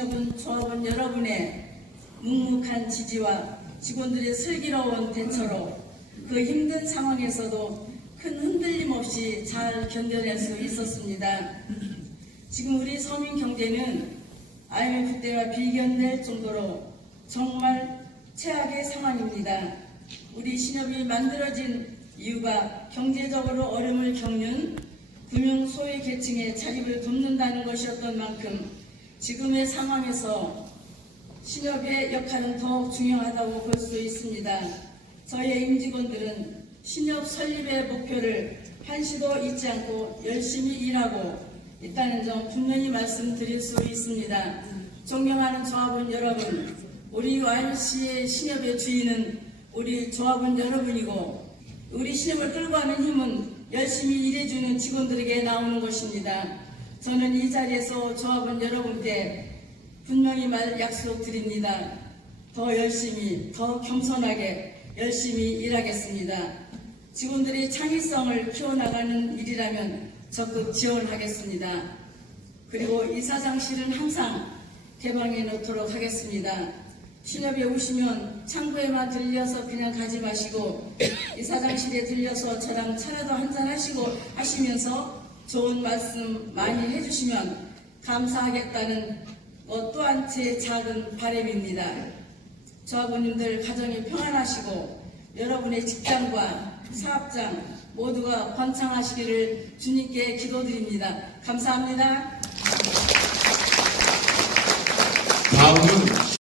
여러분, 조합원 여러분의 묵묵한 지지와 직원들의 슬기로운 대처로 그 힘든 상황에서도 큰 흔들림 없이 잘 견뎌낼 수 있었습니다. 지금 우리 서민 경제는 IMF 때와 비견될 정도로 정말 최악의 상황입니다. 우리 신협이 만들어진 이유가 경제적으로 어려움을 겪는 금융 소외 계층의 자립을 돕는다는 것이었던 만큼 지금의 상황에서 신협의 역할은 더욱 중요하다고 볼 수 있습니다. 저희의 임직원들은 신협 설립의 목표를 한시도 잊지 않고 열심히 일하고 있다는 점 분명히 말씀드릴 수 있습니다. 존경하는 조합원 여러분, 우리 YC의 신협의 주인은 우리 조합원 여러분이고 우리 신협을 끌고 가는 힘은 열심히 일해주는 직원들에게 나오는 것입니다. 저는 이 자리에서 조합원 여러분께 분명히 말 약속드립니다. 더 열심히, 더 겸손하게 열심히 일하겠습니다. 직원들의 창의성을 키워나가는 일이라면 적극 지원하겠습니다. 그리고 이사장실은 항상 개방해 놓도록 하겠습니다. 신협에 오시면 창구에만 들려서 그냥 가지 마시고 이사장실에 들려서 저랑 차라도 한잔 하시고 하시면서 좋은 말씀 많이 해주시면 감사하겠다는 것 또한 제 작은 바람입니다. 조합원님들 가정이 평안하시고 여러분의 직장과 사업장 모두가 번창하시기를 주님께 기도드립니다. 감사합니다. 다음은